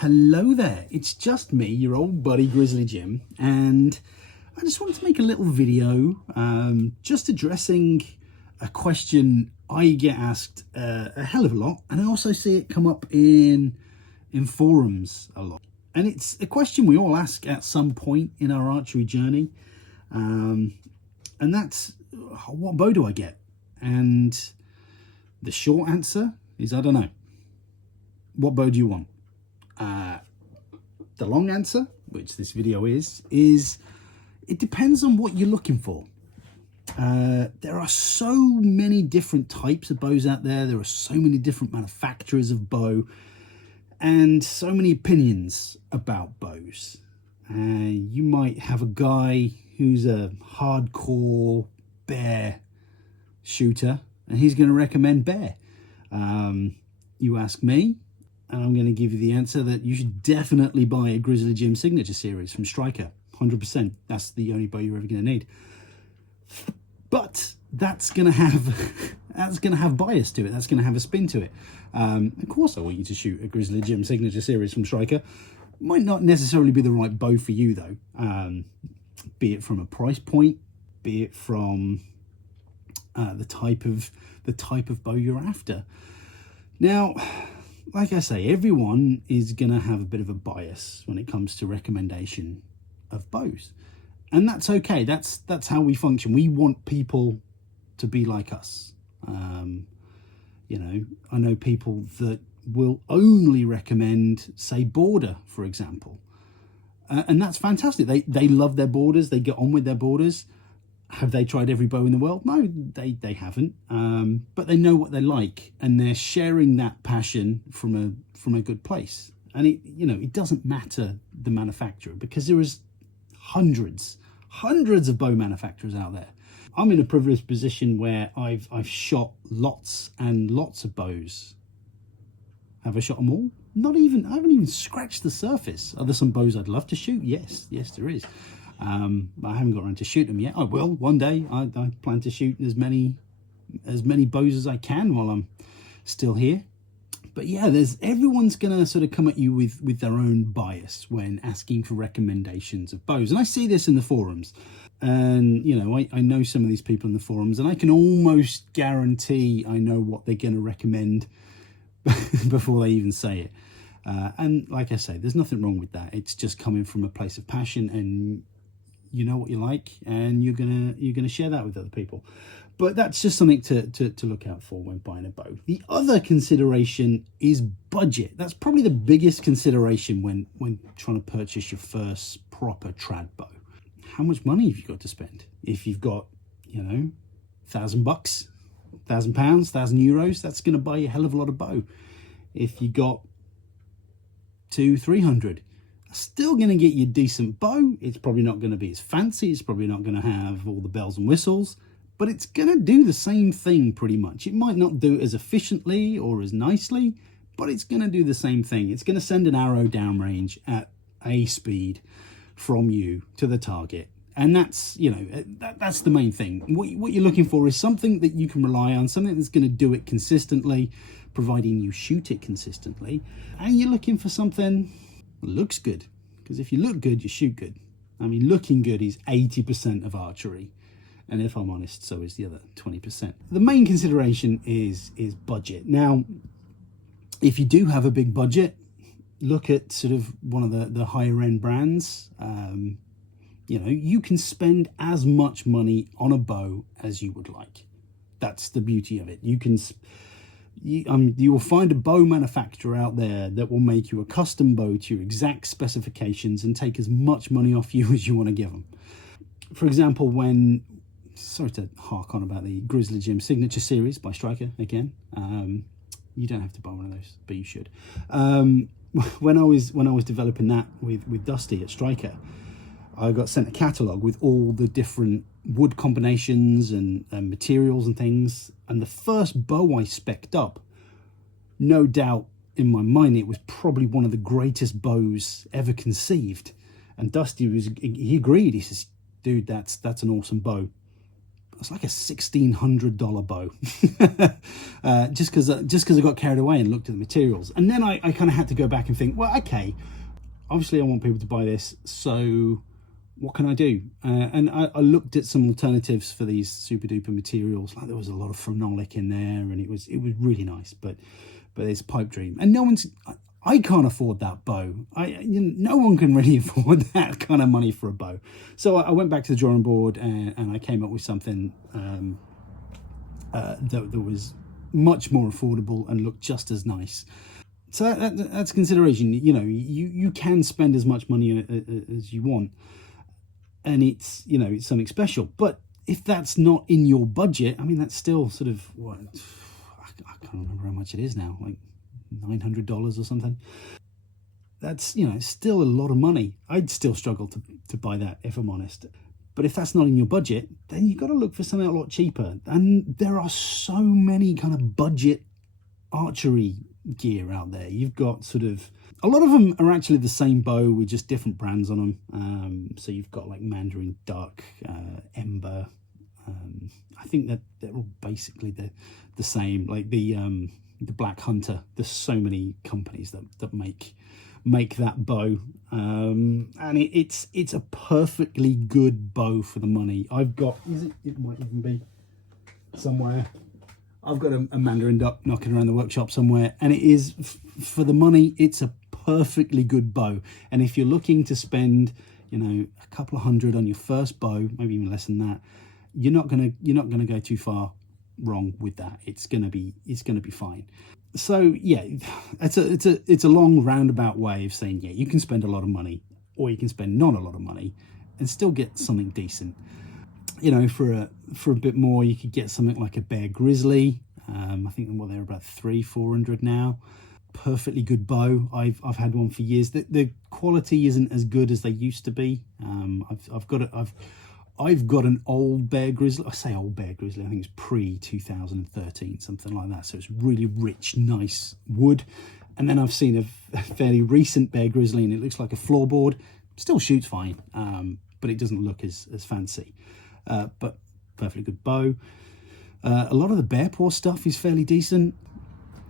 Hello there, it's just me, your old buddy Grizzly Jim, and I just wanted to make a little video just addressing a question I get asked a hell of a lot, and I also see it come up in forums a lot. And it's a question we all ask at some point in our archery journey, and that's, what bow do I get? And the short answer is, I don't know. What bow do you want? The long answer, which this video is it depends on what you're looking for. There are so many different types of bows out there. There are so many different manufacturers of bow and so many opinions about bows. You might have a guy who's a hardcore bear shooter and he's going to recommend bear. You ask me, and I'm going to give you the answer that you should definitely buy a Grizzly Jim Signature Series from Striker. 100%. That's the only bow you're ever going to need. But that's going to have bias to it. That's going to have a spin to it. Of course, I want you to shoot a Grizzly Jim Signature Series from Striker. Might not necessarily be the right bow for you though. Be it from a price point, be it from the type of bow you're after. Now, like I say, everyone is going to have a bit of a bias when it comes to recommendation of bows. And that's okay. That's how we function. We want people to be like us. You know, I know people that will only recommend, say, border, for example. And that's fantastic. They love their borders. They get on with their borders. Have they tried every bow in the world? No, they haven't. But they know what they like, and they're sharing that passion from a good place. And it doesn't matter the manufacturer, because there is hundreds of bow manufacturers out there. I'm in a privileged position where I've shot lots and lots of bows. Have I shot them all? Not even. I haven't even scratched the surface. Are there some bows I'd love to shoot? Yes, there is. I haven't got around to shoot them yet. I will one day. I plan to shoot as many bows as I can while I'm still here. But yeah, everyone's gonna sort of come at you with their own bias when asking for recommendations of bows. And I see this in the forums. And I know some of these people in the forums, and I can almost guarantee I know what they're gonna recommend before they even say it. And like I say, there's nothing wrong with that. It's just coming from a place of passion, and you know what you like, and you're gonna share that with other people. But that's just something to look out for when buying a bow. The other consideration is budget. That's probably the biggest consideration when trying to purchase your first proper trad bow. How much money have you got to spend? If you've got, $1,000, £1,000, €1,000, that's going to buy you a hell of a lot of bow. If you got 200-300, still going to get you a decent bow. It's probably not going to be as fancy. It's probably not going to have all the bells and whistles, but it's going to do the same thing pretty much. It might not do it as efficiently or as nicely, but it's going to do the same thing. It's going to send an arrow downrange at a speed from you to the target. And that's, that's the main thing. What you're looking for is something that you can rely on, something that's going to do it consistently, providing you shoot it consistently. And you're looking for something that looks good, because if you look good, you shoot good. I mean, looking good is 80% of archery. And if I'm honest, so is the other 20%. The main consideration is budget. Now, if you do have a big budget, look at sort of one of the higher end brands. You can spend as much money on a bow as you would like. That's the beauty of it. You will find a bow manufacturer out there that will make you a custom bow to your exact specifications and take as much money off you as you want to give them. For example, sorry to hark on about the Grizzly Jim Signature Series by Striker again. You don't have to buy one of those, but you should. When I was developing that with Dusty at Striker, I got sent a catalogue with all the different wood combinations and materials and things. And the first bow I spec'd up, no doubt in my mind, it was probably one of the greatest bows ever conceived. And Dusty he agreed. He says, "Dude, that's an awesome bow." it's like a $1,600 bow. Just because I got carried away and looked at the materials. And then I kind of had to go back and think, well, okay, obviously I want people to buy this, so what can I do? And I looked at some alternatives for these super duper materials. Like there was a lot of phenolic in there, and it was really nice, but it's a pipe dream. And I can't afford that bow. No one can really afford that kind of money for a bow. So I went back to the drawing board and I came up with something that was much more affordable and looked just as nice. So that's a consideration. You know, you can spend as much money as you want, and it's, you know, it's something special. But if that's not in your budget, I mean, that's still sort of what, I can't remember how much it is now, like $900 or something. That's, you know, still a lot of money. I'd still struggle to buy that, if I'm honest. But if that's not in your budget, then you've got to look for something a lot cheaper. And there are so many kind of budget archery gear out there. You've got sort of, a lot of them are actually the same bow with just different brands on them. So you've got like Mandarin Duck, Ember. I think that they're all basically the same. Like the Black Hunter. There's so many companies that make that bow, and it's a perfectly good bow for the money. I've got, it might even be somewhere. I've got a Mandarin Duck knocking around the workshop somewhere, and it is, for the money, it's a perfectly good bow. And if you're looking to spend, you know, a couple of $100 on your first bow, maybe even less than that, you're not gonna go too far wrong with that. It's gonna be fine. So yeah, it's a long roundabout way of saying, yeah, you can spend a lot of money, or you can spend not a lot of money and still get something decent. You know, for a bit more, you could get something like a Bear Grizzly. I think they're about $300-400 now. Perfectly good bow. I've had one for years. The quality isn't as good as they used to be. I've got an old Bear Grizzly. I say old Bear Grizzly, I think it's pre-2013, something like that. So it's really rich, nice wood. And then I've seen a fairly recent Bear Grizzly, and it looks like a floorboard. Still shoots fine, but it doesn't look as fancy. But perfectly good bow. A lot of the bear paw stuff is fairly decent.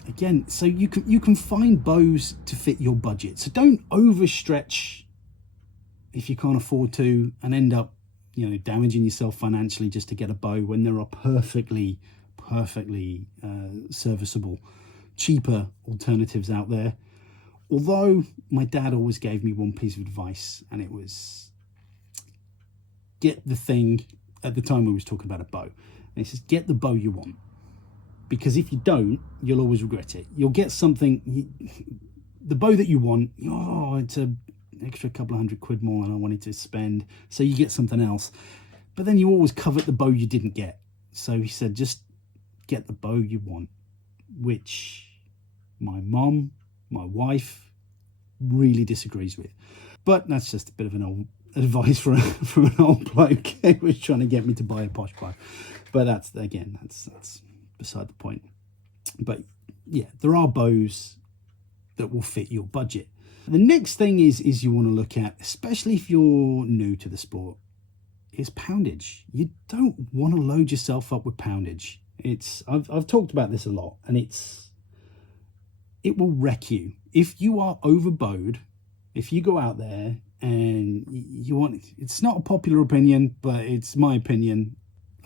Again, so you can find bows to fit your budget. So don't overstretch if you can't afford to, and end up, you know, damaging yourself financially just to get a bow when there are perfectly serviceable, cheaper alternatives out there. Although my dad always gave me one piece of advice, and it was, get the thing. At the time we was talking about a bow, and he says, get the bow you want, because if you don't, you'll always regret it. You'll get something, the bow that you want, oh, it's an extra couple of £100 more than I wanted to spend, so you get something else, but then you always covet the bow you didn't get. So he said, just get the bow you want, which my mom, my wife, really disagrees with. But that's just a bit of an old advice from an old bloke who was trying to get me to buy a posh bow. But that's beside the point. But yeah, there are bows that will fit your budget. The next thing is you want to look at, especially if you're new to the sport, is poundage. You don't want to load yourself up with poundage. I've talked about this a lot, and it will wreck you. If you are overbowed, if you go out there and it's not a popular opinion, but it's my opinion,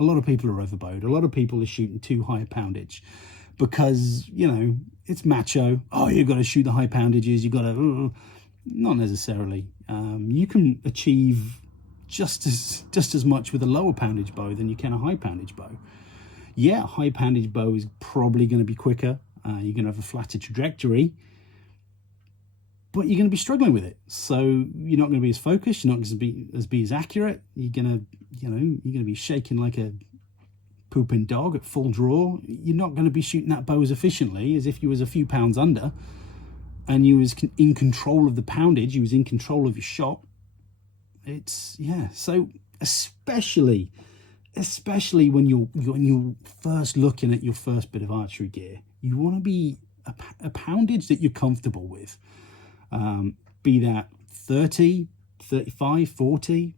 a lot of people are overbowed. A lot of people are shooting too high poundage because, you know, it's macho. Oh, you've got to shoot the high poundages. You've got to, not necessarily. You can achieve just as much with a lower poundage bow than you can a high poundage bow. Yeah, a high poundage bow is probably going to be quicker. You're going to have a flatter trajectory, but you're going to be struggling with it. So you're not going to be as focused. You're not going to be as accurate. You're going to be shaking like a pooping dog at full draw. You're not going to be shooting that bow as efficiently as if you was a few pounds under and you was in control of the poundage. You was in control of your shot. So especially when you're first looking at your first bit of archery gear, you want to be a poundage that you're comfortable with. Be that 30, 35, 40,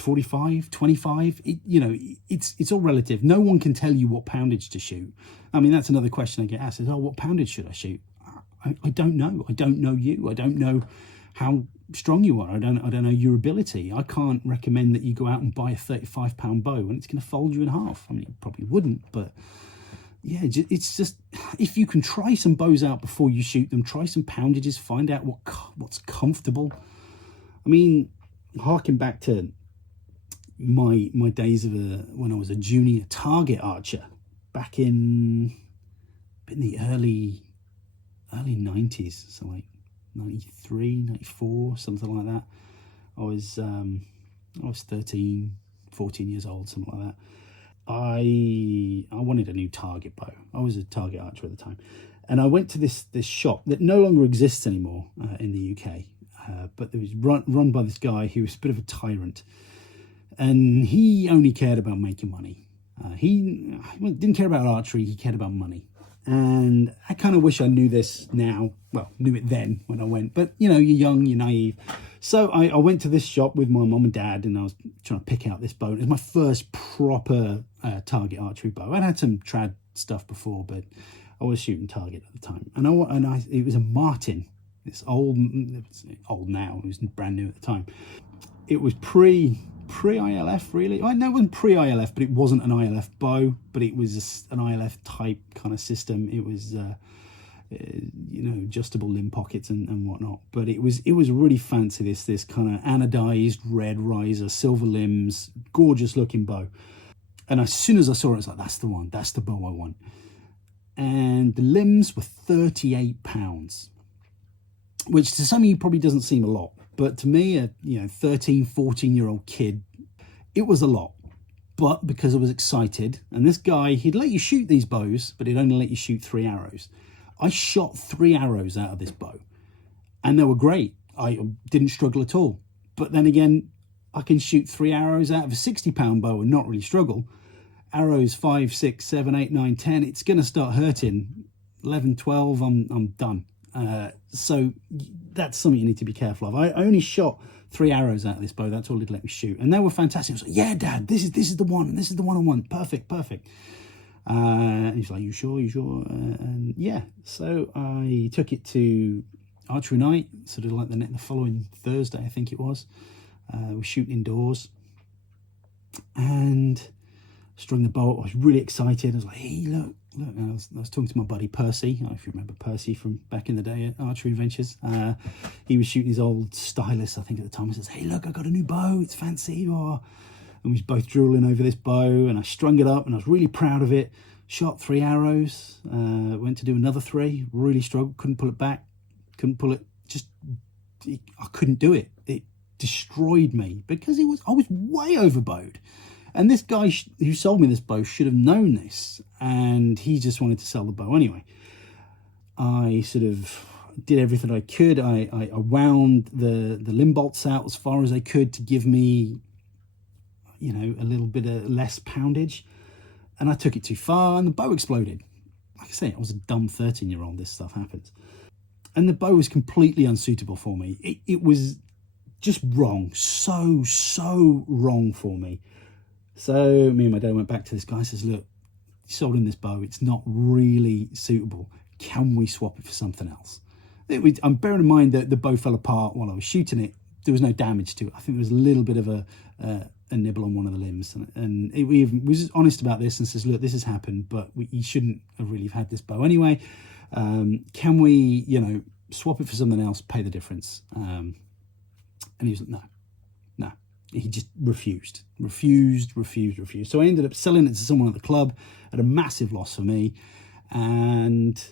45, 25. It's all relative. No one can tell you what poundage to shoot. I mean, that's another question I get asked is, oh, what poundage should I shoot? I don't know. I don't know you. I don't know how strong you are. I don't know your ability. I can't recommend that you go out and buy a 35-pound bow and it's going to fold you in half. I mean, it probably wouldn't, but yeah, it's just, if you can try some bows out before you shoot them, try some poundages, find out what's comfortable. I mean, harking back to my days of when I was a junior target archer back in the early 90s, so like 93, 94, something like that. I was 13, 14 years old, something like that. I wanted a new target bow. I was a target archer at the time, and I went to this shop that no longer exists anymore in the UK, but it was run by this guy who was a bit of a tyrant, and he only cared about making money. He didn't care about archery, he cared about money. And I kind of wish I knew this now. Well, knew it then when I went, but you're young, you're naive. So I went to this shop with my mum and dad, and I was trying to pick out this bow. It was my first proper target archery bow. I'd had some trad stuff before, but I was shooting target at the time. And it was a Martin. It's old now. It was brand new at the time. It was pre-ILF, really. I know it wasn't pre-ILF, but it wasn't an ILF bow, but it was an ILF type kind of system. It was adjustable limb pockets and whatnot, but it was really fancy. This kind of anodized red riser, silver limbs, gorgeous looking bow. And as soon as I saw it, I was like, that's the one, that's the bow I want. And the limbs were 38 pounds, which to some of you probably doesn't seem a lot, but to me, a 13, 14-year-old kid, it was a lot. But because I was excited, and this guy, he'd let you shoot these bows, but he'd only let you shoot 3 arrows. I shot 3 arrows out of this bow, and they were great. I didn't struggle at all. But then again, I can shoot 3 arrows out of a 60-pound bow and not really struggle. Arrows 5, 6, 7, 8, 9, 10, it's going to start hurting. 11, 12, I'm done. So that's something you need to be careful of. I only shot 3 arrows out of this bow. That's all he'd let me shoot, and they were fantastic. I was like, yeah, Dad, this is the one, and this is the one I want. Perfect. And he's like, you sure? And yeah, so I took it to archery night, sort of like the following Thursday, I think it was. We were shooting indoors, and strung the bow. I was really excited. I was like, hey, look. And I was talking to my buddy Percy. I don't know if you remember Percy from back in the day at Archery Adventures. He was shooting his old stylus, I think, at the time. He says, hey, look, I got a new bow. It's fancy. And we was both drooling over this bow, and I strung it up, and I was really proud of it. Shot 3 arrows. Went to do another 3. Really struggled. Couldn't pull it back. Couldn't pull it. I couldn't do it. It destroyed me because I was way overbowed. And this guy who sold me this bow should have known this, and he just wanted to sell the bow anyway. I sort of did everything I could. I wound the limb bolts out as far as I could to give me, a little bit of less poundage. And I took it too far, and the bow exploded. Like I say, I was a dumb 13-year-old. This stuff happens. And the bow was completely unsuitable for me. It was just wrong. So wrong for me. So me and my dad went back to this guy and says, look, you sold him this bow. It's not really suitable. Can we swap it for something else? I'm bearing in mind that the bow fell apart while I was shooting it. There was no damage to it. I think there was a little bit of a nibble on one of the limbs. And we was honest about this and says, look, this has happened, but you shouldn't have really had this bow anyway. Can we, swap it for something else, pay the difference? And he was like, no. He just refused. So I ended up selling it to someone at the club at a massive loss for me. And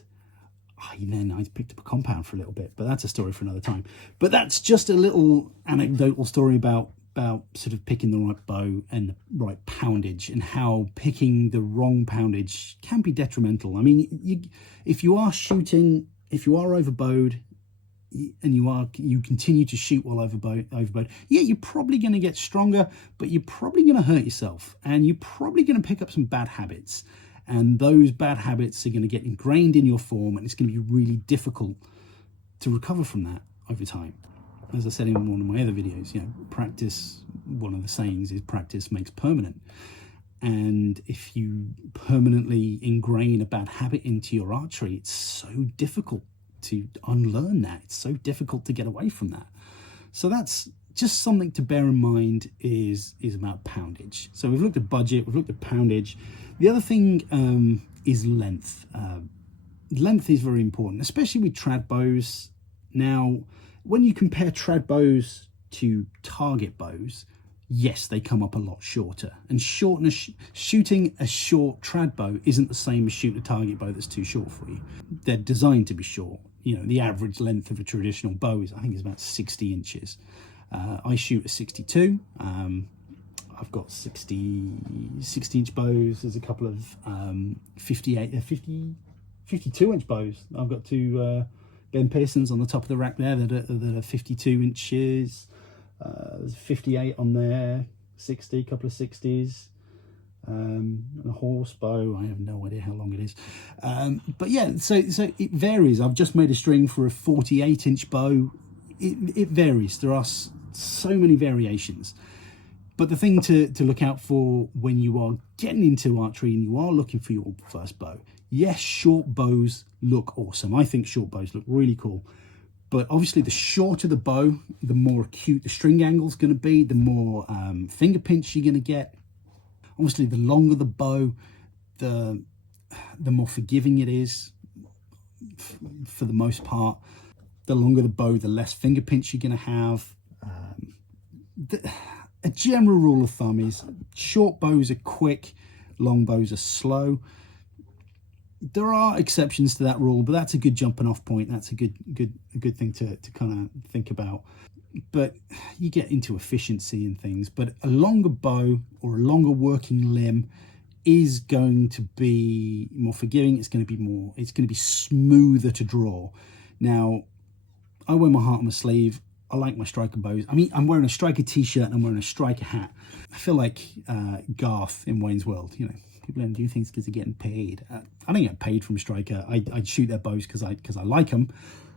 then I picked up a compound for a little bit, but that's a story for another time. But that's just a little anecdotal story about sort of picking the right bow and the right poundage, and how picking the wrong poundage can be detrimental. I mean, if you are overbowed, and you continue to shoot while overbowed, yeah, you're probably going to get stronger, but you're probably going to hurt yourself, and you're probably going to pick up some bad habits, and those bad habits are going to get ingrained in your form, and it's going to be really difficult to recover from that over time. as I said in one of my other videos, you know, practice, one of the sayings is practice makes permanent. And if you permanently ingrain a bad habit into your archery, it's so difficult to unlearn that. It's so difficult to get away from that. So that's just something to bear in mind, is about poundage. So we've looked at budget, we've looked at poundage. The other thing is length. Length is very important, especially with trad bows. Now, when you compare trad bows to target bows, yes, they come up a lot shorter. And shooting a short trad bow isn't the same as shooting a target bow that's too short for you. They're designed to be short. You know, the average length of a traditional bow is, I think, is about 60 inches. I shoot a 62. I've got 60-inch bows. There's a couple of 52-inch bows. I've got two Ben Pearsons on the top of the rack there that are 52 inches. There's 58 on there, 60, couple of 60s. A horse bow, I have no idea how long it is. But yeah, so it varies. I've just made a string for a 48-inch bow. It varies. There are so many variations. But the thing to look out for when you are getting into archery and you are looking for your first bow, yes, short bows look awesome. I think short bows look really cool. But obviously the shorter the bow, the more acute the string angle is going to be, the more finger pinch you're going to get. Obviously the longer the bow, the more forgiving it is for the most part. The longer the bow, the less finger pinch you're going to have. A general rule of thumb is short bows are quick, long bows are slow. There are exceptions to that rule, but that's a good jumping off point. That's a good thing to kind of think about. But you get into efficiency and things, but a longer bow or a longer working limb is going to be more forgiving. It's going to be smoother to draw. Now, I wear my heart on my sleeve. I like my striker bows. I mean, I'm wearing a striker t-shirt and I'm wearing a striker hat. I feel like Garth in Wayne's World, you know. People don't do things because they're getting paid. I don't get paid from Striker. I shoot their bows because I like them.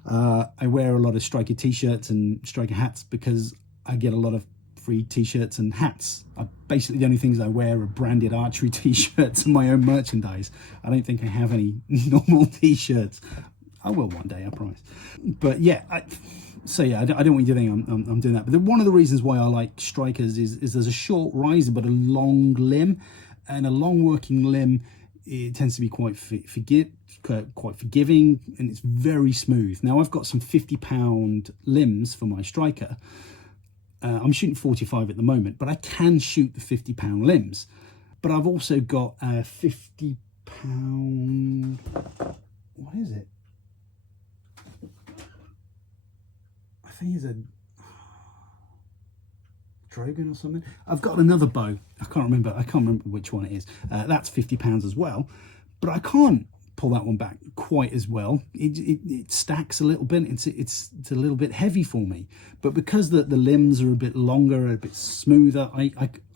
I wear a lot of Striker t-shirts and Striker hats because I get a lot of free t-shirts and hats. Basically, the only things I wear are branded archery t-shirts and my own merchandise. I don't think I have any normal t-shirts. I will one day, I promise. But yeah, I don't want you to think I'm doing that. But one of the reasons why I like Strikers is there's a short riser but a long limb. And a long working limb, it tends to be quite forgiving, and it's very smooth. Now, I've got some 50-pound limbs for my striker. I'm shooting 45 at the moment, but I can shoot the 50-pound limbs. But I've also got a 50-pound... What is it? I think it's a Drogan or something. I've got another bow. I can't remember which one it is. That's 50 pounds as well, but I can't pull that one back quite as well. It stacks a little bit. It's a little bit heavy for me, but because the limbs are a bit longer, a bit smoother, I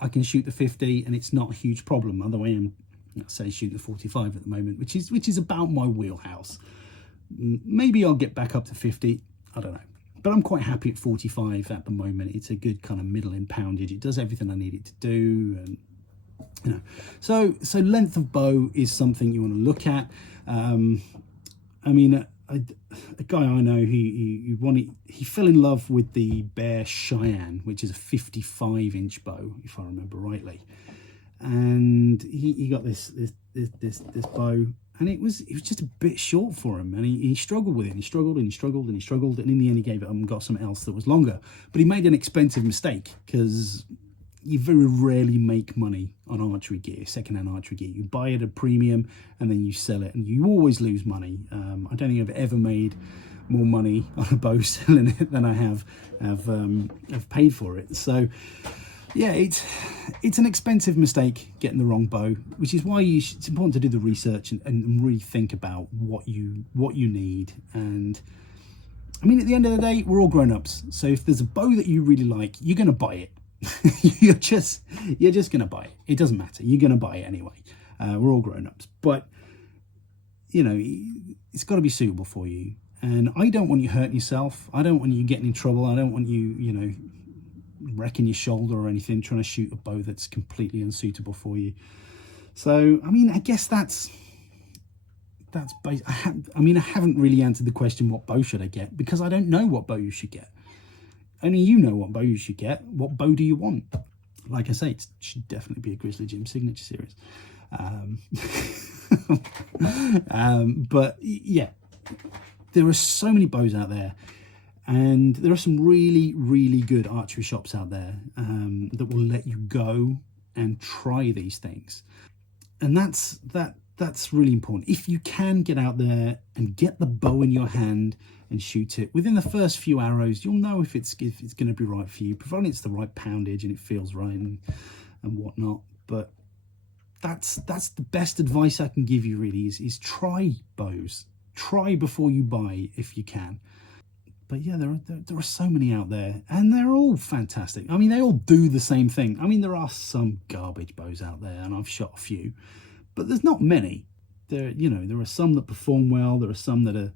can shoot the 50 and it's not a huge problem. Otherwise, I'm say shooting the 45 at the moment, which is about my wheelhouse. Maybe I'll get back up to 50. I don't know. But I'm quite happy at 45 at the moment. It's a good kind of middle in poundage. It does everything I need it to do, and you know. So length of bow is something you want to look at. I mean, a guy I know, he fell in love with the Bear Cheyenne, which is a 55-inch bow, if I remember rightly. And he got this bow. And it was just a bit short for him, and he struggled with it. He struggled and he struggled and he struggled, and in the end he gave it up and got something else that was longer. But he made an expensive mistake, because you very rarely make money on archery gear, second-hand archery gear. You buy it at a premium and then you sell it, and you always lose money. I don't think I've ever made more money on a bow selling it than I have paid for it. So yeah, it's an expensive mistake getting the wrong bow, which is why it's important to do the research and really think about what you need. And I mean, at the end of the day, we're all grown-ups. So if there's a bow that you really like, you're going to buy it. you're just going to buy it. It doesn't matter. You're going to buy it anyway. We're all grown-ups. But, you know, it's got to be suitable for you. And I don't want you hurting yourself. I don't want you getting in trouble. I don't want you, you know, wrecking your shoulder or anything, trying to shoot a bow that's completely unsuitable for you. So, I mean, I guess that's I haven't really answered the question, what bow should I get? Because I don't know what bow you should get. Only you know what bow you should get. What bow do you want? Like I say, it should definitely be a Grizzly Jim Signature Series. But yeah, there are so many bows out there, and there are some really, really good archery shops out there that will let you go and try these things. And that's really important. If you can get out there and get the bow in your hand and shoot it, within the first few arrows, you'll know if it's going to be right for you, provided it's the right poundage and it feels right and whatnot. But that's the best advice I can give you, really, is try bows. Try before you buy if you can. But yeah, there are so many out there, and they're all fantastic. I mean, they all do the same thing. I mean, there are some garbage bows out there, and I've shot a few, but there's not many. There are some that perform well. There are some that are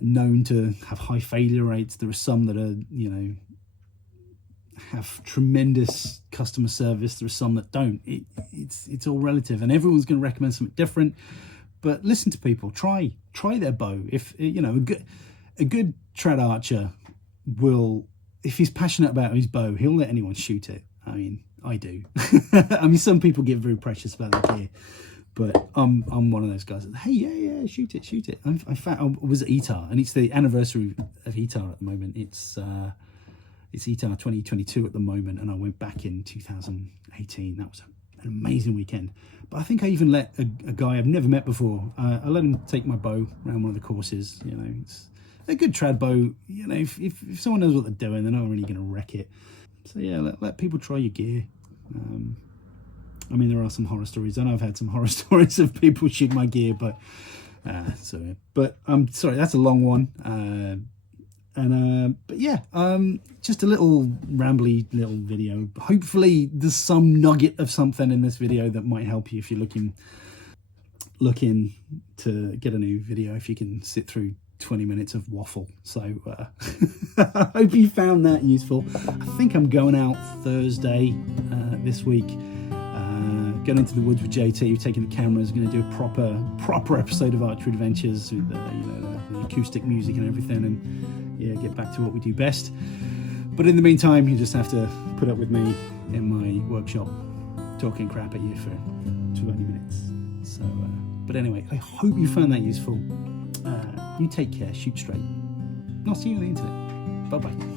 known to have high failure rates. There are some that are, you know, have tremendous customer service. There are some that don't. It's all relative, and everyone's going to recommend something different. But listen to people. Try their bow. If you know, a good trad archer will, if he's passionate about his bow, he'll let anyone shoot it. I mean, I do. I mean, some people get very precious about their gear, but I'm one of those guys that, hey, yeah, shoot it. In fact, I was at ETAR, and it's the anniversary of ETAR at the moment. It's ETAR 2022 at the moment, and I went back in 2018. That was an amazing weekend. But I think I even let a guy I've never met before, I let him take my bow around one of the courses. You know, it's a good trad bow. You know, if someone knows what they're doing, they're not really going to wreck it. So yeah, let people try your gear. I mean, there are some horror stories. I know I've had some horror stories of people shoot my gear, but I'm sorry, that's a long one. But yeah, just a little rambly little video. Hopefully there's some nugget of something in this video that might help you if you're looking to get a new video, if you can sit through 20 minutes of waffle. So I hope you found that useful. I think I'm going out Thursday this week, going into the woods with JT, taking the cameras, going to do a proper episode of Archery Adventures with the acoustic music and everything, and yeah, get back to what we do best. But in the meantime, you just have to put up with me in my workshop talking crap at you for 20 minutes. So but anyway, I hope you found that useful. You take care, shoot straight, and I'll see you on the internet. Bye bye.